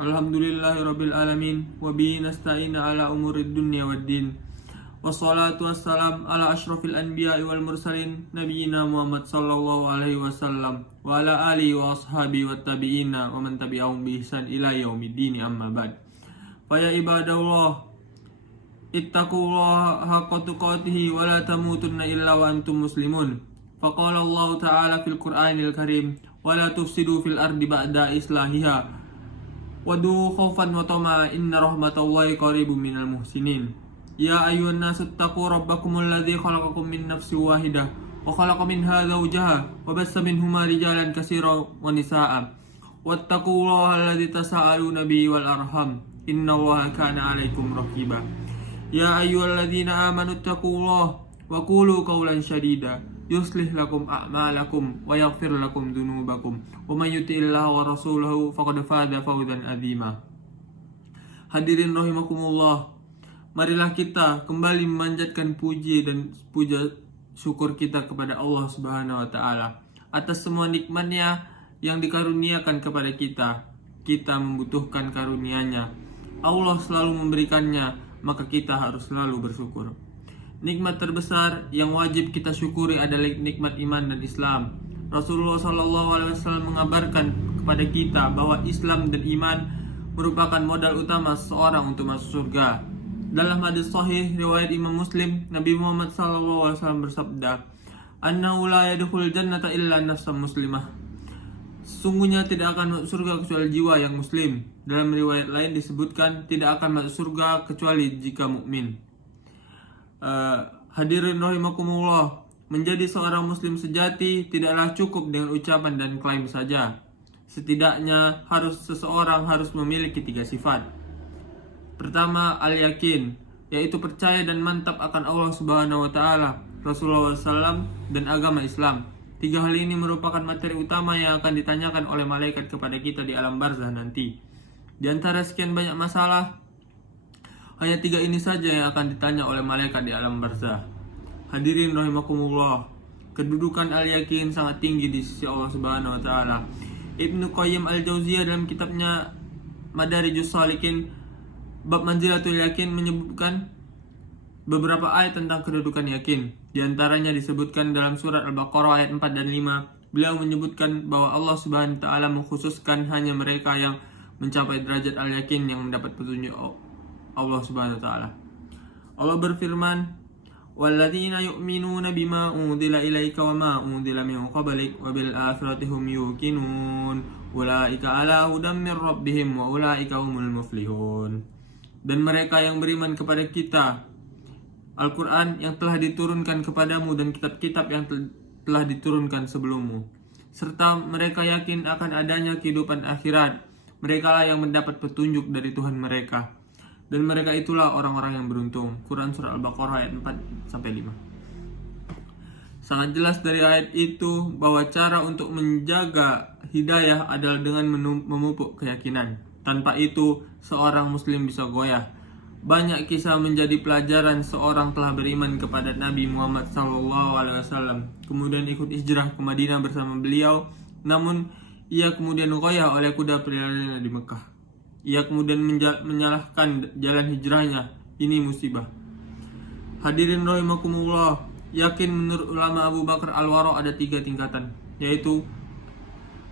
Alhamdulillahirabbil alamin wa bihi nasta'in ala umurid dunya waddin. Wassalatu wassalam ala asyrafil anbiya'i wal mursalin nabiyina Muhammad sallallahu alaihi wasallam wa ala alihi wa ashabihi wat tabi'ina wa man tabi'ahum bi ihsan ila yaumiddin amma ba'd. Fa ya ibadallah ittaqullaha haqqa tuqatih wa la tamutunna illa wa antum muslimun. Faqala Allah ta'ala fil Qur'anil Karim wa la tufsidu fil ardi ba'da islahiha Wadu khaufan wa tama'a inna rahmatallahi qaribun minal muhsinin. Ya ayyuhan nasu taqu rabbakumul ladzi khalaqakum min nafsin wahidah wa khalaqa minha zawjaha wa bassa minhuma rijalan katsiran wa nisaa'a. Wattaqullaha alladzi tasaaluna bihi wal arham innallaha kana 'alaikum raqiba. Ya ayyuhalladzina amanu taqullaha wa qulu qawlan shadida yuslih lakum a'malakum wa yaghfir lakum dzunubakum wa may yuti'illaha wa rasulahu faqad faza fawzan 'azima. Hadirin rahimakumullah, marilah kita kembali memanjatkan puji dan puja syukur kita kepada Allah Subhanahu wa taala atas semua nikmat-Nya yang dikaruniakan kepada kita. Kita membutuhkan karunia-Nya. Allah selalu memberikannya, maka kita harus selalu bersyukur. Nikmat terbesar yang wajib kita syukuri adalah nikmat iman dan Islam. Rasulullah SAW mengabarkan kepada kita bahwa Islam dan iman merupakan modal utama seseorang untuk masuk surga. Dalam hadis sahih riwayat Imam Muslim, Nabi Muhammad SAW bersabda, "Annahu la yadkhulul jannata illa nafsun muslimah." Sungguhnya tidak akan masuk surga kecuali jiwa yang muslim. Dalam riwayat lain disebutkan tidak akan masuk surga kecuali jika mukmin. Hadirin rahimakumullah, menjadi seorang muslim sejati tidaklah cukup dengan ucapan dan klaim saja. Setidaknya seseorang harus memiliki 3 sifat. Pertama, al-yakin, yaitu percaya dan mantap akan Allah Subhanahu wa taala, Rasulullah SAW, dan agama Islam. 3 hal ini merupakan materi utama yang akan ditanyakan oleh malaikat kepada kita di alam barzah nanti. Di antara sekian banyak masalah, hanya 3 ini saja yang akan ditanya oleh malaikat di alam barzah. Hadirin rahimakumullah, kedudukan al-yakin sangat tinggi di sisi Allah Subhanahu wa taala. Ibnu Qayyim al-Jauziyah dalam kitabnya Madarijus Shalikin bab manzilatul yakin menyebutkan beberapa ayat tentang kedudukan yakin. Di antaranya disebutkan dalam surat Al-Baqarah ayat 4 dan 5. Beliau menyebutkan bahwa Allah Subhanahu wa taala mengkhususkan hanya mereka yang mencapai derajat al-yakin yang mendapat petunjuk Allah Subhanahu wa taala. Allah berfirman, "Walladzina yu'minuna bima unzila ilaika wa ma unzila min qablik wa bil akhirati hum yuqinun. Ulaika ala hudan min rabbihim wa ulaika humul muflihun." Dan mereka yang beriman kepada kita, Al-Quran yang telah diturunkan kepadamu dan kitab-kitab yang telah diturunkan sebelummu, serta mereka yakin akan adanya kehidupan akhirat, merekalah yang mendapat petunjuk dari Tuhan mereka. Dan mereka itulah orang-orang yang beruntung. Quran Surah Al-Baqarah ayat 4-5. Sangat jelas dari ayat itu bahwa cara untuk menjaga hidayah adalah dengan memupuk keyakinan. Tanpa itu, seorang muslim bisa goyah. Banyak kisah menjadi pelajaran seorang telah beriman kepada Nabi Muhammad SAW, kemudian ikut hijrah ke Madinah bersama beliau, namun ia kemudian goyah oleh kuda peliharaannya di Mekah. Ia kemudian menyalahkan jalan hijrahnya. Ini musibah. Hadirin rahimakumullah, yakin menurut ulama Abu Bakar Al-Wara ada 3 tingkatan, yaitu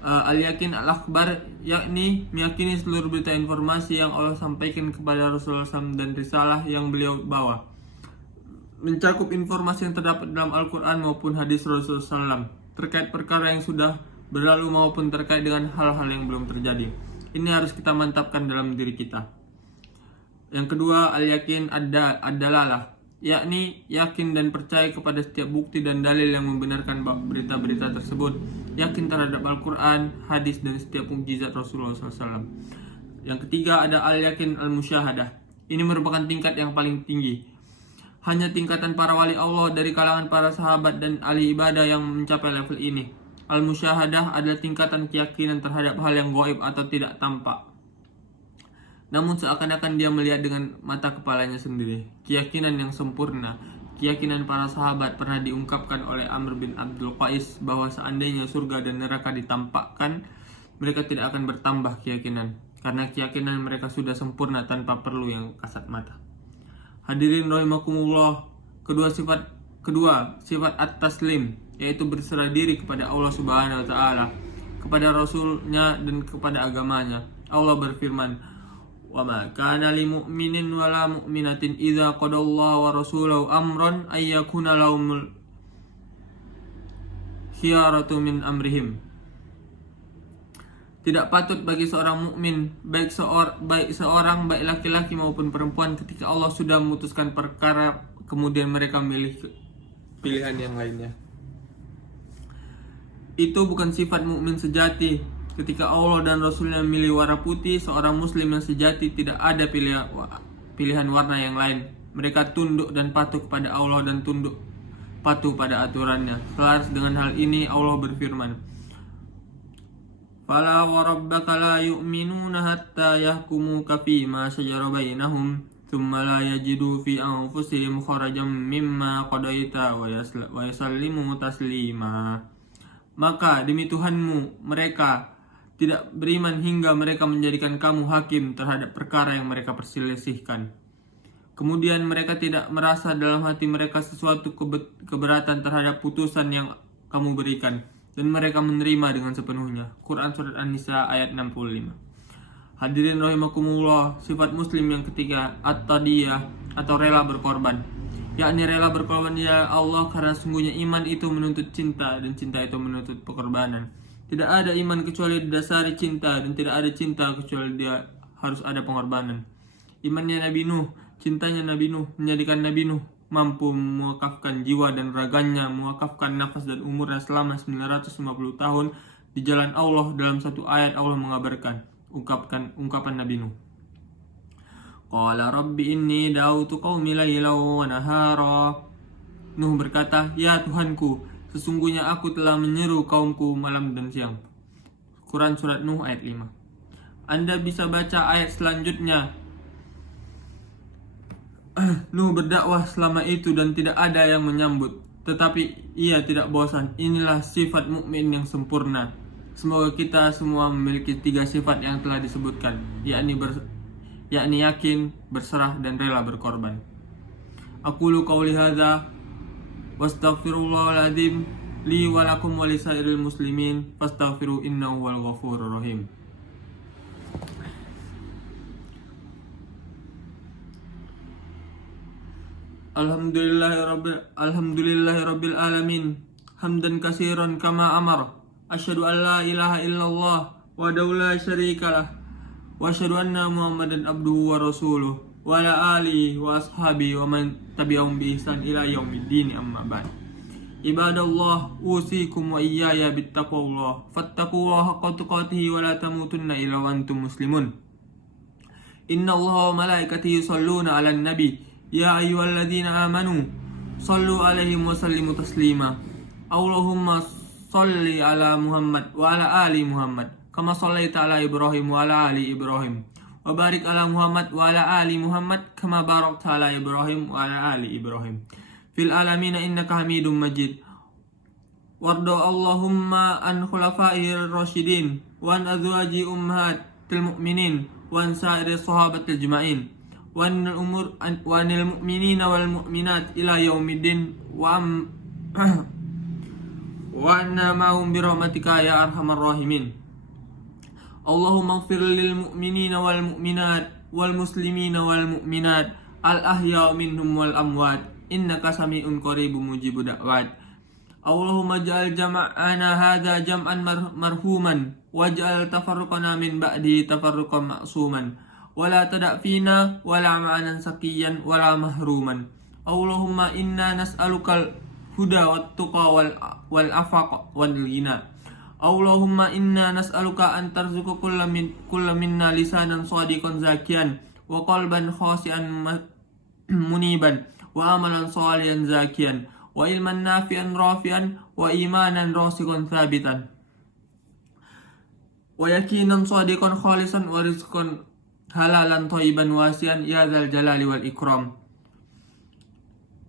al-yakin al-akbar, yakni meyakini seluruh berita informasi yang Allah sampaikan kepada Rasulullah SAW dan risalah yang beliau bawa, mencakup informasi yang terdapat dalam Al-Quran maupun hadis Rasulullah SAW terkait perkara yang sudah berlalu maupun terkait dengan hal-hal yang belum terjadi. Ini harus kita mantapkan dalam diri kita. Yang kedua, al-yakin ad-dalalah, yakni yakin dan percaya kepada setiap bukti dan dalil yang membenarkan berita-berita tersebut. Yakin terhadap Al-Quran, hadis, dan setiap mukjizat Rasulullah SAW. Yang ketiga, ada al-yakin al-musyahadah. Ini merupakan tingkat yang paling tinggi. Hanya tingkatan para wali Allah dari kalangan para sahabat dan ahli ibadah yang mencapai level ini. Al-musyahadah adalah tingkatan keyakinan terhadap hal yang gaib atau tidak tampak, namun seakan-akan dia melihat dengan mata kepalanya sendiri. Keyakinan yang sempurna. Keyakinan para sahabat pernah diungkapkan oleh Amr bin Abdul Qais bahwa seandainya surga dan neraka ditampakkan, mereka tidak akan bertambah keyakinan. karena keyakinan mereka sudah sempurna tanpa perlu yang kasat mata. Hadirin rahimakumullah, kedua sifat at-taslim, yaitu berserah diri kepada Allah Subhanahu wa taala, kepada Rasulnya dan kepada agamanya. Allah berfirman, "Wa ma kana lil mu'minin wa la mu'minatin idza qadallahu wa rasuluhu amran ay yakuna lahumul khiyaratu min amrihim." Tidak patut bagi seorang mukmin, baik laki-laki maupun perempuan, ketika Allah sudah memutuskan perkara kemudian mereka memilih pilihan yang lainnya. Itu bukan sifat mukmin sejati. Ketika Allah dan Rasulnya memilih warna putih, seorang muslim yang sejati tidak ada pilihan warna yang lain. Mereka tunduk dan patuh kepada Allah dan patuh pada aturannya. Selaras dengan hal ini, Allah berfirman, "Fala wa rabbaka la yu'minuna hatta yahkumuka fima shajara bainahum thumma la yajidu fi anfusihim kharajan mimma qadaita wa yusallimu taslima." Maka demi Tuhanmu, mereka tidak beriman hingga mereka menjadikan kamu hakim terhadap perkara yang mereka perselisihkan. Kemudian mereka tidak merasa dalam hati mereka sesuatu keberatan terhadap putusan yang kamu berikan, dan mereka menerima dengan sepenuhnya. Quran Surat An-Nisa ayat 65. Hadirin rahimakumullah, sifat muslim yang ketiga, at-tadiyah atau rela berkorban, yakni rela berkorban ya Allah karena sungguhnya iman itu menuntut cinta dan cinta itu menuntut pengorbanan. Tidak ada iman kecuali didasari cinta, dan tidak ada cinta kecuali dia harus ada pengorbanan. Imannya Nabi Nuh, cintanya Nabi Nuh menjadikan Nabi Nuh mampu mewakafkan jiwa dan raganya, mewakafkan nafas dan umurnya selama 950 tahun di jalan Allah. Dalam satu ayat Allah mengabarkan ungkapan Nabi Nuh. Qala rabbi inni da'utu qaumi laylan wa nahara. Nuh berkata, "Ya Tuhanku, sesungguhnya aku telah menyeru kaumku malam dan siang." Quran Surat Nuh ayat 5. Anda bisa baca ayat selanjutnya. Nuh berdakwah selama itu dan tidak ada yang menyambut, tetapi ia tidak bosan. Inilah sifat mukmin yang sempurna. Semoga kita semua memiliki 3 sifat yang telah disebutkan, yakni yakin, berserah, dan rela berkorban. Aqulu qawli hadza wastaghfirullahal adzim li wa lakum wa lisairil muslimin fastaghfiru innahu wal ghafurur rahim. Alhamdulillahirabbil alamin hamdan katsiran kama amara. Asyhadu an la ilaha illallah wahdahu la syarikalah wa asyhadu anna Muhammadan abduhu wa rasuluh wa ala alihi wa ashabihi wa man tabi'ahum bi ihsan ila yaumiddin, amma ba'd. Ibadallah, usikum wa iyaya bittaqwallah, fattaqullaha haqqa tuqatih wa la tamutunna illa wa antum muslimun. Innallaha wa malaikatahu yusholluna 'alan nabi, ya ayyuhalladzina amanu shallu 'alaihi wa sallimu taslima. Allahumma shalli ala Muhammad wa ala ali Muhammad kama shallaita ala Ibrahim wa ala ali Ibrahim, wa barik ala Muhammad wa ala ali Muhammad kama barakta ala Ibrahim wa ala ali Ibrahim fil alamin innaka Hamidum Majid. Warda Allahumma an khulafa'ir rasyidin wa an azwaji ummahatil mu'minin wa an sa'iri sahabatil ajma'in wa anil mu'minina wal mu'minat ila yaumiddin wa anna ma'hum birahmatika ya arhamar rahimin. Allahumma ighfir lil mu'minina wal mu'minat wal muslimina wal mu'minat al ahya minhum wal amwat innaka sami'un qaribun mujibud da'wat. Allahumma ja'al jama'ana hadza jam'an marhuman waj'al tafarruqana min ba'di tafarruqan ma'suman wa la tada' fina wa la ma'anan saqiyan wa la mahruman. Allahumma inna nas'alukal huda wat tuqa wal afaq wal ghina. Allahumma inna nas'aluka an tarzuqa kulla minna lisanan shadiqan zakiyan wa qalban khashi'an muniban wa amalan shalihan zakiyan wa ilman nafi'an rafi'an wa imanan rasikhan thabitan wa yakinan shadiqan khalisan wa rizqan halalan thayyiban wasi'an ya dzal jalali wal ikram.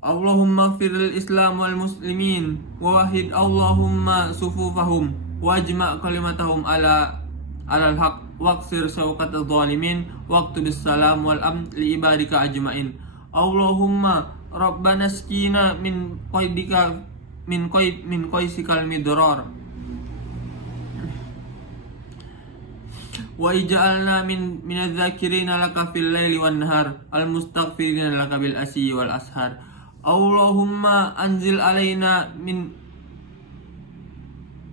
Allahumma ighfir lil Islam wal muslimin wa wahid Allahumma sufufahum wajma' kalimatahum ala al-haq واقصر شوكة الظالمين واكتب السلام والأمن لعبادك أجمعين اللهم ربنا اسقنا من قيدك من قيسك المدرار واجعلنا من الذاكرين لك في الليل والنهار المستغفرين لك بالأسي والأسحار اللهم أنزل علينا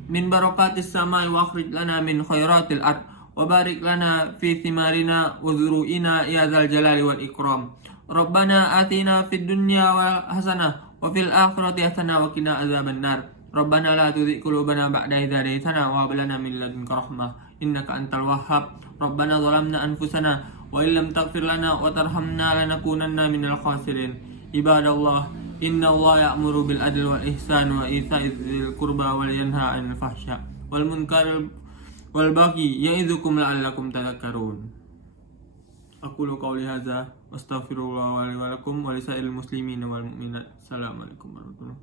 من بركات السماء واخرج لنا من خيرات الأرض وبارك لنا في ثمارنا وزروعنا يا ذا الجلال والإكرام ربنا آتنا في الدنيا حسنة وفي الآخرة حسنة وقنا عذاب النار ربنا لا تزغ قلوبنا بعد إذ هديتنا وهب لنا من لدنك رحمة إنك أنت الوهاب ربنا ظلمنا أنفسنا وإن لم تغفر لنا وترحمنا لنكونن من الخاسرين عباد الله إن الله يأمر بالعدل والإحسان وإيتاء ذي القربى وينهى عن الفحشاء والمنكر والبغي يعظكم لعلكم تذكرون أقول قولي هذا واستغفر الله لي ولكم ولسائر المسلمين والمؤمنات السلام عليكم ورحمة الله